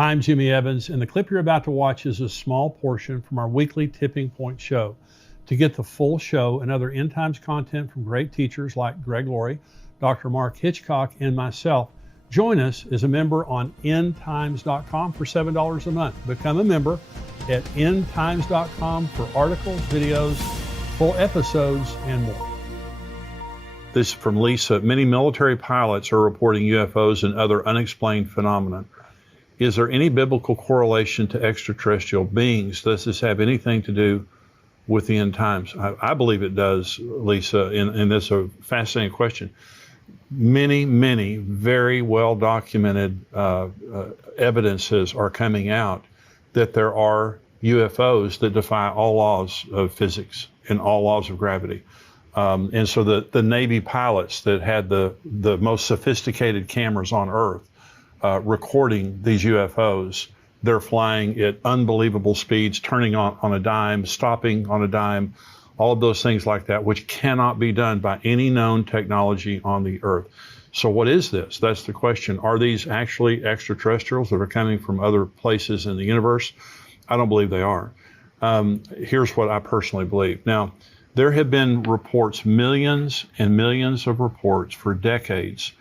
Hi, I'm Jimmy Evans, and the clip you're about to watch is a small portion from our weekly Tipping Point show. To get the full show and other end times content from great teachers like Greg Laurie, Dr. Mark Hitchcock, and myself, join us as a member on endtimes.com for $7 a month. Become a member at endtimes.com for articles, videos, full episodes, and more. This is from Lisa. Many military pilots are reporting UFOs and other unexplained phenomena. Is there any biblical correlation to extraterrestrial beings? Does this have anything to do with the end times? I believe it does, Lisa, and that's a fascinating question. Many very well documented evidences are coming out that there are UFOs that defy all laws of physics and all laws of gravity. And so the Navy pilots that had the most sophisticated cameras on Earth recording these UFOs, they're flying at unbelievable speeds, turning on a dime, stopping on a dime, all of those things like that, which cannot be done by any known technology on the Earth. So what is this? That's the question. Are these actually extraterrestrials that are coming from other places in the universe? I don't believe they are. Here's what I personally believe. Now, there have been reports, millions and millions of reports for decades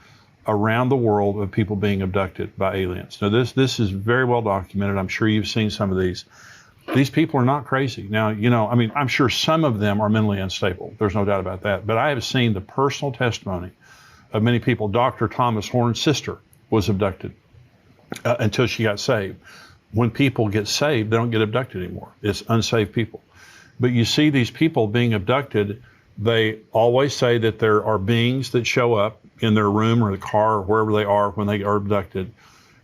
around the world of people being abducted by aliens. Now, this is very well documented. I'm sure you've seen some of these. These people are not crazy. Now, I'm sure some of them are mentally unstable. There's no doubt about that. But I have seen the personal testimony of many people. Dr. Thomas Horn's sister was abducted until she got saved. When people get saved, they don't get abducted anymore. It's unsaved people. But you see these people being abducted. They always say that there are beings that show up in their room or the car or wherever they are when they are abducted.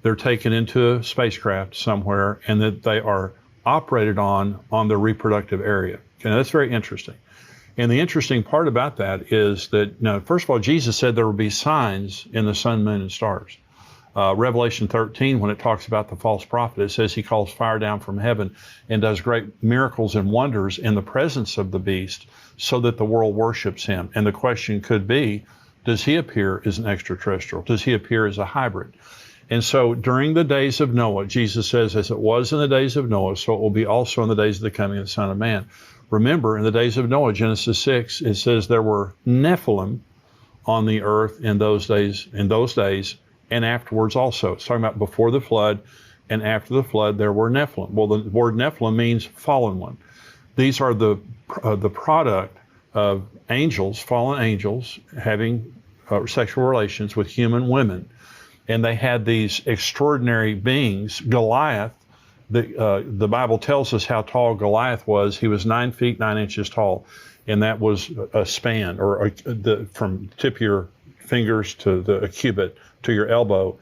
They're taken into a spacecraft somewhere, and that they are operated on their reproductive area. Okay, that's very interesting. And the interesting part about that is that, first of all, Jesus said there will be signs in the sun, moon, and stars. Revelation 13, when it talks about the false prophet, it says he calls fire down from heaven and does great miracles and wonders in the presence of the beast so that the world worships him. And the question could be, does he appear as an extraterrestrial? Does he appear as a hybrid? And so during the days of Noah, Jesus says, as it was in the days of Noah, so it will be also in the days of the coming of the Son of Man. Remember, in the days of Noah, Genesis 6, it says there were Nephilim on the earth in those days, and afterwards also. It's talking about before the flood and after the flood, there were Nephilim. Well, the word Nephilim means fallen one. These are the product of angels, fallen angels, having sexual relations with human women. And they had these extraordinary beings. Goliath, the Bible tells us how tall Goliath was. He was 9 feet 9 inches tall. And that was a span, or from the tip of your fingers to a cubit to your elbow.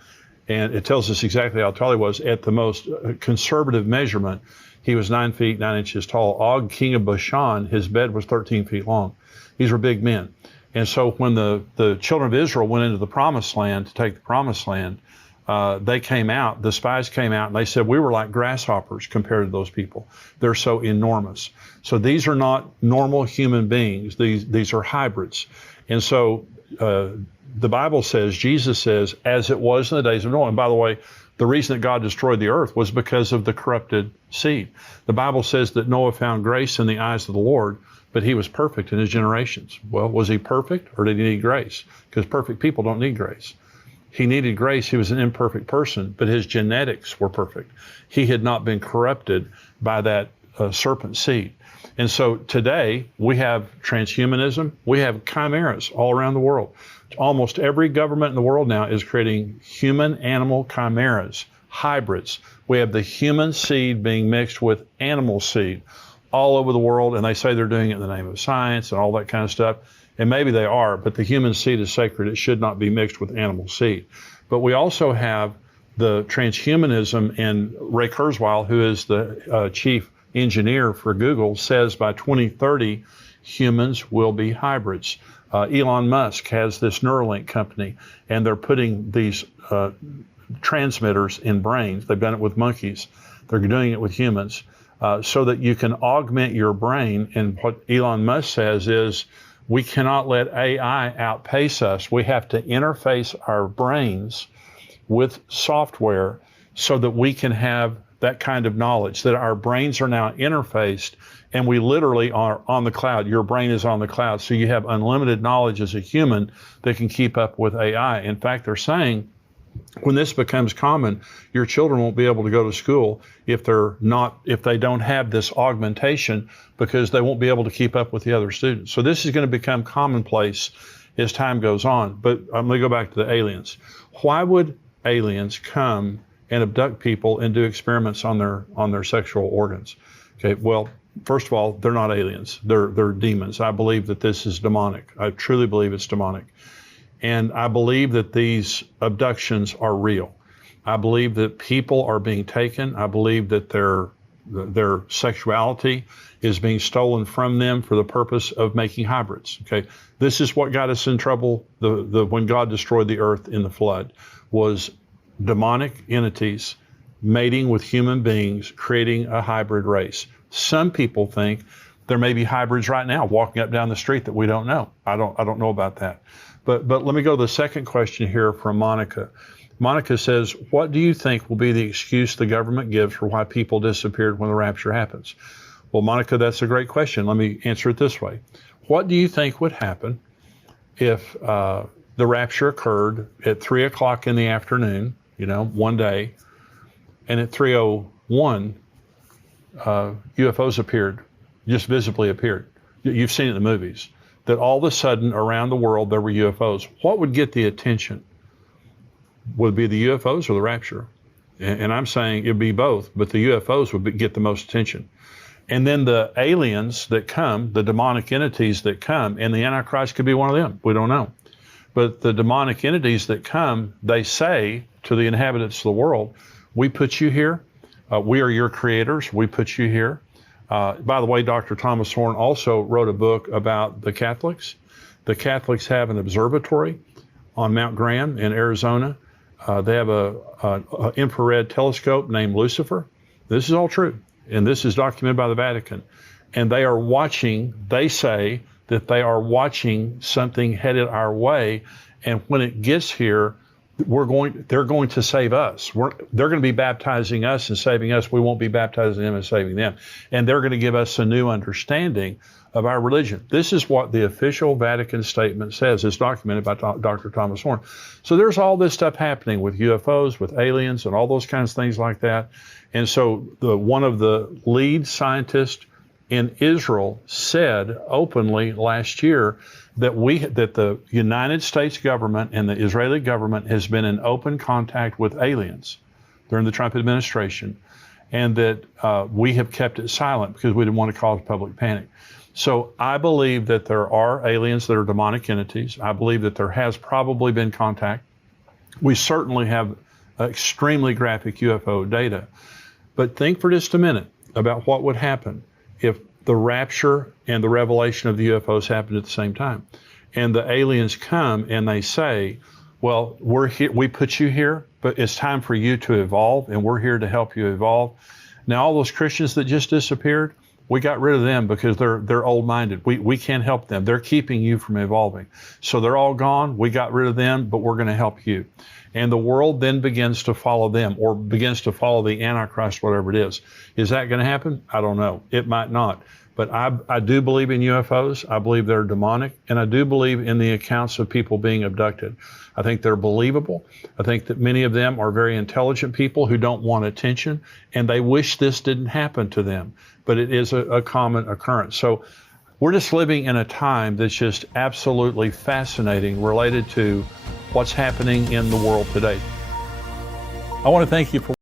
And it tells us exactly how tall he was. At the most conservative measurement, he was 9 feet 9 inches tall. Og, king of Bashan, his bed was 13 feet long. These were big men. And so when the children of Israel went into the promised land to take the promised land, they came out, the spies came out, and they said, we were like grasshoppers compared to those people. They're so enormous. So these are not normal human beings. These are hybrids. And so the Bible says, Jesus says, as it was in the days of Noah. And by the way, the reason that God destroyed the earth was because of the corrupted seed. The Bible says that Noah found grace in the eyes of the Lord, but he was perfect in his generations. Well, was he perfect, or did he need grace? Because perfect people don't need grace. He needed grace. He was an imperfect person, but his genetics were perfect. He had not been corrupted by that serpent seed. And so today we have transhumanism. We have chimeras all around the world. Almost every government in the world now is creating human-animal chimeras, hybrids. We have the human seed being mixed with animal seed all over the world, and they say they're doing it in the name of science and all that kind of stuff. And maybe they are, but the human seed is sacred. It should not be mixed with animal seed. But we also have the transhumanism, and Ray Kurzweil, who is the chief engineer for Google, says by 2030, humans will be hybrids. Elon Musk has this Neuralink company, and they're putting these transmitters in brains. They've done it with monkeys. They're doing it with humans so that you can augment your brain. And what Elon Musk says is, we cannot let AI outpace us. We have to interface our brains with software so that we can have that kind of knowledge, that our brains are now interfaced and we literally are on the cloud. Your brain is on the cloud. So you have unlimited knowledge as a human that can keep up with AI. In fact, they're saying when this becomes common, your children won't be able to go to school if they don't have this augmentation, because they won't be able to keep up with the other students. So this is going to become commonplace as time goes on. But I'm going to go back to the aliens. Why would aliens come and abduct people and do experiments on their sexual organs? Okay, well, first of all, they're not aliens. They're demons. I believe that this is demonic. I truly believe it's demonic. And I believe that these abductions are real. I believe that people are being taken. I believe that their sexuality is being stolen from them for the purpose of making hybrids. Okay, this is what got us in trouble when God destroyed the earth in the flood, was demonic entities mating with human beings, creating a hybrid race. Some people think there may be hybrids right now walking up down the street that we don't know. I don't know about that. But let me go to the second question here from Monica. Monica says, what do you think will be the excuse the government gives for why people disappeared when the rapture happens? Well, Monica, that's a great question. Let me answer it this way. What do you think would happen if the rapture occurred at 3 o'clock in the afternoon, one day, and at 3:01, UFOs appeared, just visibly appeared? You've seen it in the movies, that all of a sudden around the world there were UFOs. What would get the attention? Would it be the UFOs or the rapture? And I'm saying it'd be both, but the UFOs would get the most attention. And then the aliens that come, the demonic entities that come, and the Antichrist could be one of them. We don't know. But the demonic entities that come, they say to the inhabitants of the world, we put you here. We are your creators. We put you here. By the way, Dr. Thomas Horn also wrote a book about the Catholics. The Catholics have an observatory on Mount Graham in Arizona. They have an infrared telescope named Lucifer. This is all true, and this is documented by the Vatican. And they are watching, they say that they are watching something headed our way, and when it gets here, they're going to save us. They're going to be baptizing us and saving us. We won't be baptizing them and saving them. And they're going to give us a new understanding of our religion. This is what the official Vatican statement says. It's documented by Dr. Thomas Horn. So there's all this stuff happening with UFOs, with aliens, and all those kinds of things like that. And so one of the lead scientists in Israel said openly last year that the United States government and the Israeli government has been in open contact with aliens during the Trump administration, and that we have kept it silent because we didn't want to cause public panic. So I believe that there are aliens that are demonic entities. I believe that there has probably been contact. We certainly have extremely graphic UFO data. But think for just a minute about what would happen if the rapture and the revelation of the UFOs happened at the same time. And the aliens come and they say, well, we're here, we put you here, but it's time for you to evolve, and we're here to help you evolve. Now, all those Christians that just disappeared, we got rid of them because they're old-minded. We can't help them. They're keeping you from evolving. So they're all gone. We got rid of them, but we're going to help you. And the world then begins to follow them, or begins to follow the Antichrist, whatever it is. Is that going to happen? I don't know. It might not. But I do believe in UFOs. I believe they're demonic. And I do believe in the accounts of people being abducted. I think they're believable. I think that many of them are very intelligent people who don't want attention, and they wish this didn't happen to them. But it is a common occurrence. So we're just living in a time that's just absolutely fascinating related to what's happening in the world today. I want to thank you for